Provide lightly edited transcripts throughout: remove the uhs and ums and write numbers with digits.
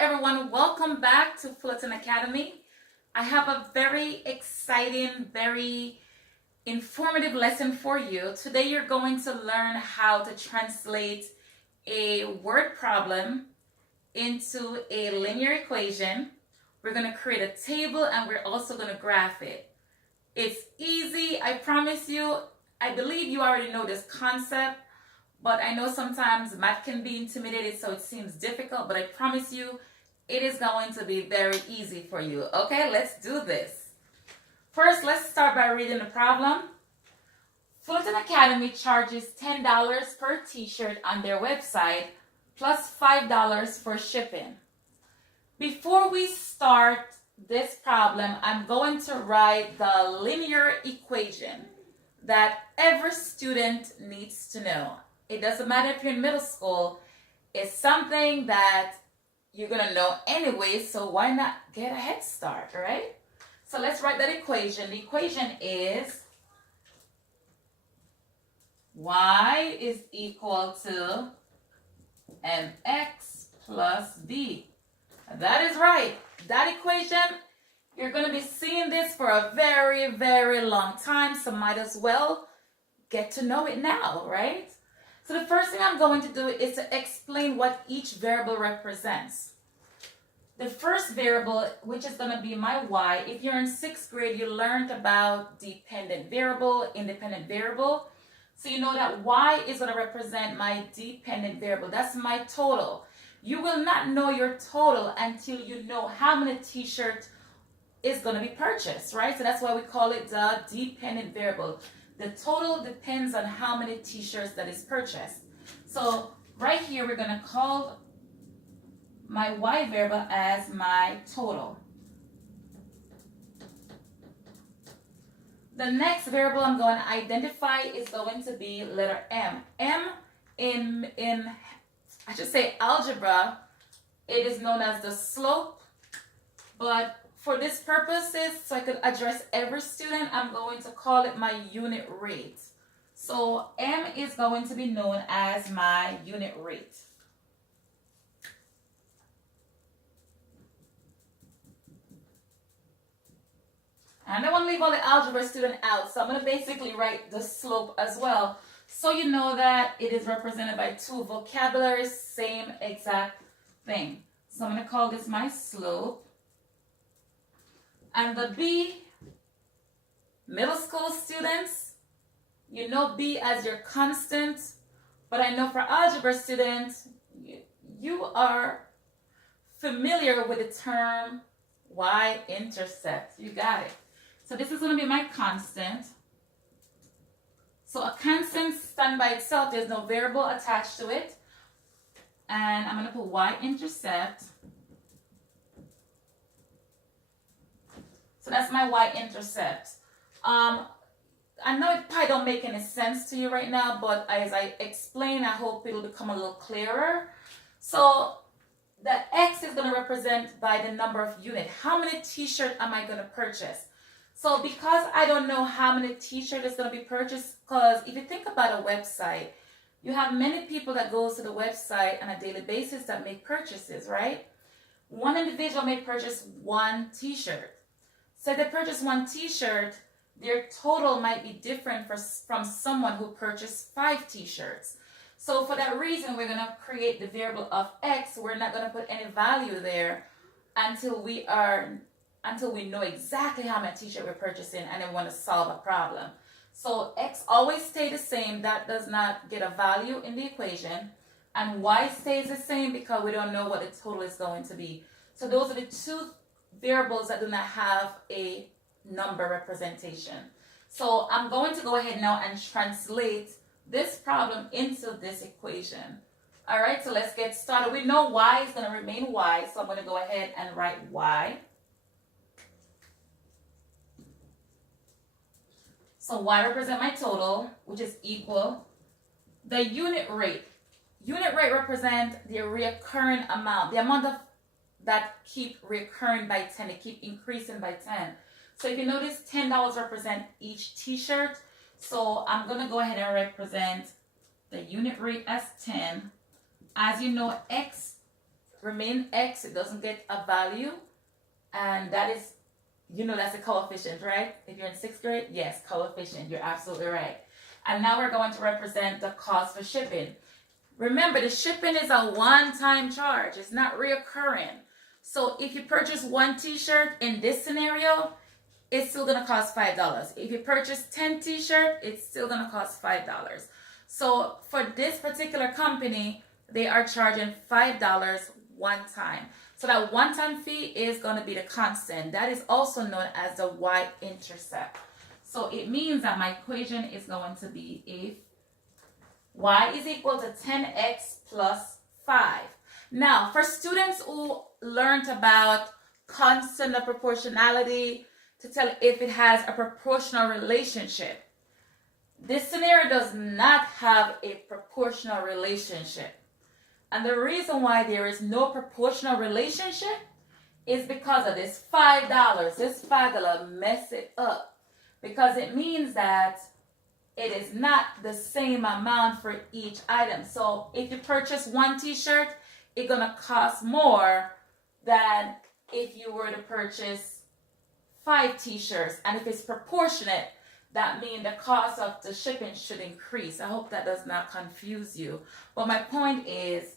everyone, welcome back to Fullerton Academy. I have a very exciting, very informative lesson for you. Today you're going to learn how to translate a word problem into a linear equation. We're going to create a table and we're also going to graph it. It's easy, I promise you. I believe you already know this concept, but I know sometimes math can be intimidating, so it seems difficult, but I promise you it is going to be very easy for you. Okay, let's do this. First, let's start by reading the problem. Fullerton Academy charges $10 per t-shirt on their website, plus $5 for shipping. Before we start this problem, I'm going to write the linear equation that every student needs to know. It doesn't matter if you're in middle school, it's something that you're going to know anyway, so why not get a head start, right? So let's write that equation. The equation is y is equal to mx plus b. That is right. That equation, you're going to be seeing this for a very, very long time, so might as well get to know it now, right? So the first thing I'm going to do is to explain what each variable represents. The first variable, which is going to be my y, if you're in 6th grade, you learned about dependent variable, independent variable. So you know that y is going to represent my dependent variable. That's my total. You will not know your total until you know how many t-shirts is going to be purchased, right? So that's why we call it the dependent variable. The total depends on how many t-shirts that is purchased. So right here, we're going to call my y variable as my total. The next variable I'm going to identify is going to be letter m. M in I should say algebra, it is known as the slope, but for this purposes, so I could address every student, I'm going to call it my unit rate. So m is going to be known as my unit rate. I don't want to leave all the algebra student out, so I'm going to basically write the slope as well. So you know that it is represented by two vocabularies, same exact thing. So I'm going to call this my slope. And the b, middle school students, you know b as your constant, but I know for algebra students, you are familiar with the term y-intercept. You got it. So this is going to be my constant. So a constant stands by itself. There's no variable attached to it. And I'm going to put y-intercept. So that's my y-intercept. I know it probably don't make any sense to you right now, but as I explain, I hope it'll become a little clearer. So the x is going to represent by the number of units. How many t-shirts am I going to purchase? So because I don't know how many t-shirts is going to be purchased, because if you think about a website, you have many people that goes to the website on a daily basis that make purchases, right? One individual may purchase one t-shirt. So if they purchase one t-shirt, their total might be different from someone who purchased 5 t-shirts. So for that reason, we're going to create the variable of x. We're not going to put any value there until we know exactly how many t-shirts we're purchasing and then we want to solve a problem. So x always stays the same. That does not get a value in the equation. And y stays the same because we don't know what the total is going to be. So those are the two variables that do not have a number representation. So I'm going to go ahead now and translate this problem into this equation. All right, so let's get started. We know y is going to remain y, so I'm going to go ahead and write y. So y represents my total, which is equal. The unit rate. Unit rate represents the recurring amount, the amount of that keep recurring by 10, they keep increasing by 10. So if you notice, $10 represent each t-shirt. So I'm going to go ahead and represent the unit rate as 10. As you know, X remain X, it doesn't get a value. And that is, that's a coefficient, right? If you're in 6th grade, yes, coefficient, you're absolutely right. And now we're going to represent the cost for shipping. Remember, the shipping is a one-time charge. It's not reoccurring. So if you purchase one t-shirt in this scenario, it's still going to cost $5. If you purchase 10 t-shirts, it's still going to cost $5. So for this particular company, they are charging $5 one time. So that one-time fee is going to be the constant. That is also known as the y-intercept. So it means that my equation is going to be if y is equal to 10x plus 5. Now, for students who learned about constant of proportionality to tell if it has a proportional relationship, this scenario does not have a proportional relationship. And the reason why there is no proportional relationship is because of this $5. This $5 mess it up because it means that it is not the same amount for each item. So if you purchase one t-shirt, it's going to cost more than if you were to purchase 5 t-shirts. And if it's proportionate, that means the cost of the shipping should increase. I hope that does not confuse you. But my point is,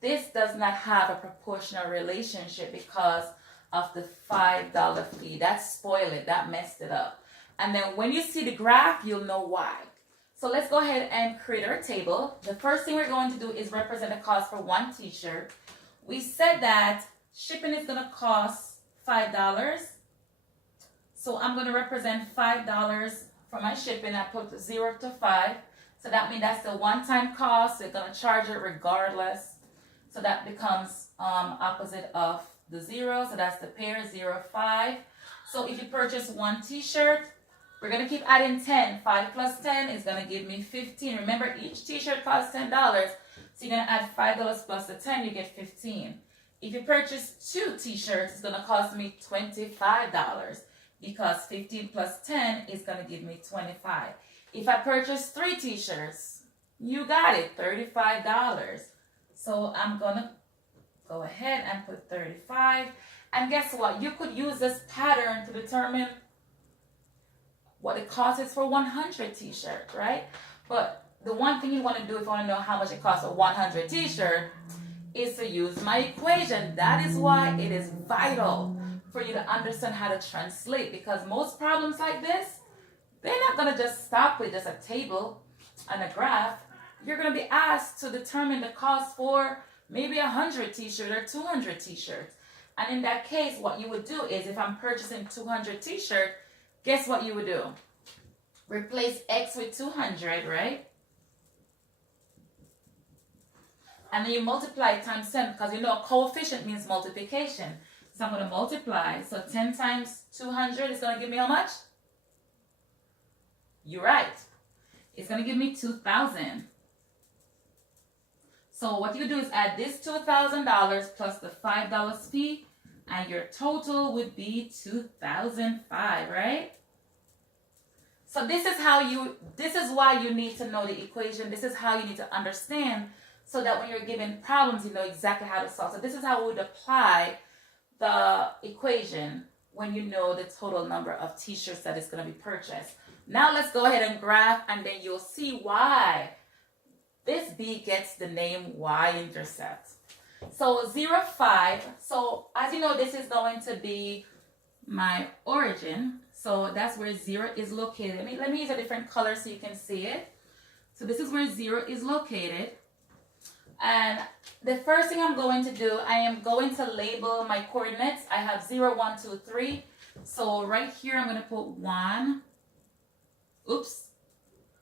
this does not have a proportional relationship because of the $5 fee. That spoiled it. That messed it up. And then when you see the graph, you'll know why. So let's go ahead and create our table. The first thing we're going to do is represent the cost for one t-shirt. We said that shipping is going to cost $5. So I'm going to represent $5 for my shipping. I put 0 to 5. So that means that's the one-time cost. They're going to charge it regardless. So that becomes opposite of the 0. So that's the pair, 0, 5. So if you purchase one t-shirt, we're going to keep adding 10. 5 plus 10 is going to give me 15. Remember, each t-shirt costs $10. So you're going to add $5 plus the 10, you get 15. If you purchase 2 t-shirts, it's going to cost me $25 because 15 plus 10 is going to give me 25. If I purchase 3 t-shirts, you got it, $35. So I'm going to go ahead and put 35. And guess what? You could use this pattern to determine what it costs is for 100 t-shirts, right? But the one thing you want to do if you want to know how much it costs for 100 t-shirts is to use my equation. That is why it is vital for you to understand how to translate, because most problems like this, they're not going to just stop with just a table and a graph. You're going to be asked to determine the cost for maybe 100 t-shirts or 200 t-shirts. And in that case, what you would do is if I'm purchasing 200 t-shirts, guess what you would do? Replace X with 200, right? And then you multiply times 10 because you know coefficient means multiplication. So I'm going to multiply. So 10 times 200 is going to give me how much? You're right. It's going to give me 2,000. So what you do is add this $2,000 plus the $5 fee, and your total would be $2,005, right? So this is why you need to know the equation. This is how you need to understand so that when you're given problems, you know exactly how to solve. So this is how we would apply the equation when you know the total number of t-shirts that is going to be purchased. Now let's go ahead and graph, and then you'll see why this B gets the name y-intercept. So 0, 5. So as you know, this is going to be my origin. So that's where 0 is located. Let me use a different color so you can see it. So this is where 0 is located. And the first thing I'm going to do, I am going to label my coordinates. I have 0, 1, 2, 3. So right here, I'm going to put 1. Oops.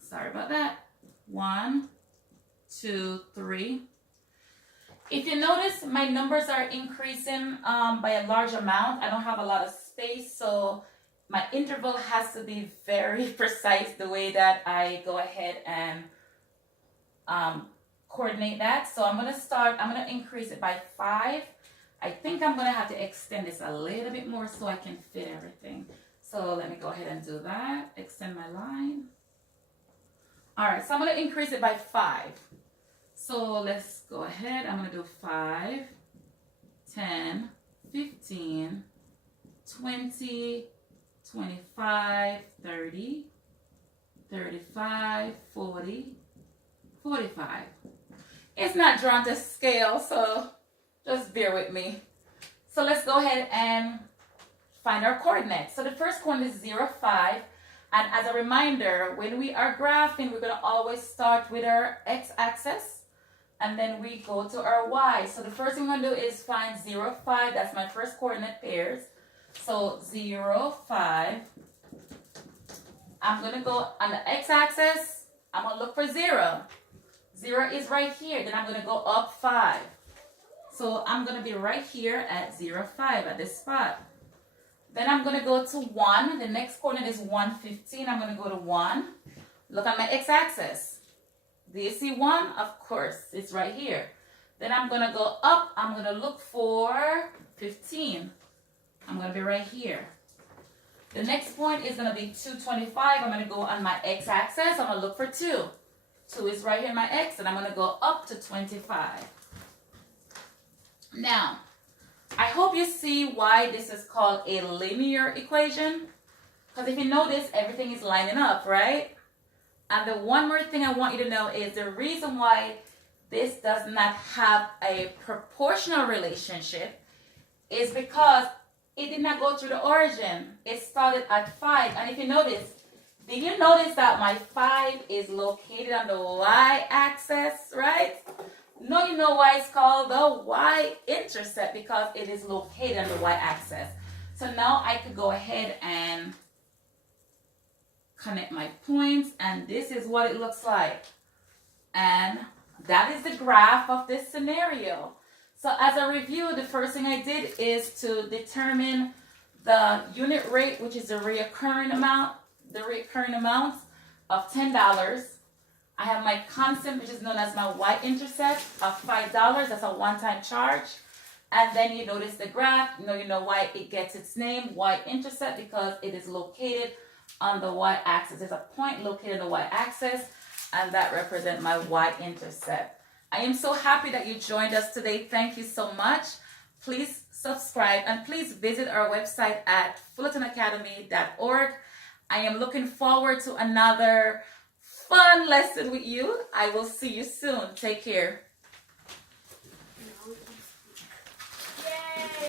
Sorry about that. 1, 2, 3. If you notice, my numbers are increasing by a large amount. I don't have a lot of space, so my interval has to be very precise the way that I go ahead and coordinate that. So I'm going to increase it by 5. I think I'm going to have to extend this a little bit more so I can fit everything. So let me go ahead and do that. Extend my line. All right, so I'm going to increase it by 5. So let's go ahead. I'm going to do 5. 10, 15, 20, 25, 30, 35, 40, 45. It's not drawn to scale, so just bear with me. So let's go ahead and find our coordinates. So the first coordinate is 0, 5. And as a reminder, when we are graphing, we're going to always start with our x-axis. And then we go to our y. So the first thing we're going to do is find 0, 5. That's my first coordinate pairs. So 0, 5. I'm going to go on the x-axis. I'm going to look for 0. 0 is right here. Then I'm going to go up 5. So I'm going to be right here at 0, 5 at this spot. Then I'm going to go to 1. The next coordinate is 1, 15. I'm going to go to 1. Look at my x-axis. Do you see 1? Of course, it's right here. Then I'm going to go up. I'm going to look for 15. I'm going to be right here. The next point is going to be 225. I'm going to go on my x-axis. I'm going to look for 2. 2 is right here in my x, and I'm going to go up to 25. Now, I hope you see why this is called a linear equation. Because if you notice, everything is lining up, right? And the one more thing I want you to know is the reason why this does not have a proportional relationship is because it did not go through the origin. It started at 5. And if you notice, did you notice that my 5 is located on the y-axis, right? No, you know why it's called the y-intercept, because it is located on the y-axis. So now I could go ahead and connect my points, and this is what it looks like. And that is the graph of this scenario. So as a review, the first thing I did is to determine the unit rate, which is the recurring amount of $10. I have my constant, which is known as my y-intercept of $5. That's a one-time charge. And then you notice the graph. You know why it gets its name, y-intercept, because it is located on the y-axis. There's a point located on the y-axis, and that represents my y-intercept. I am so happy that you joined us today. Thank you so much. Please subscribe, and please visit our website at fullertonacademy.org. I am looking forward to another fun lesson with you. I will see you soon. Take care.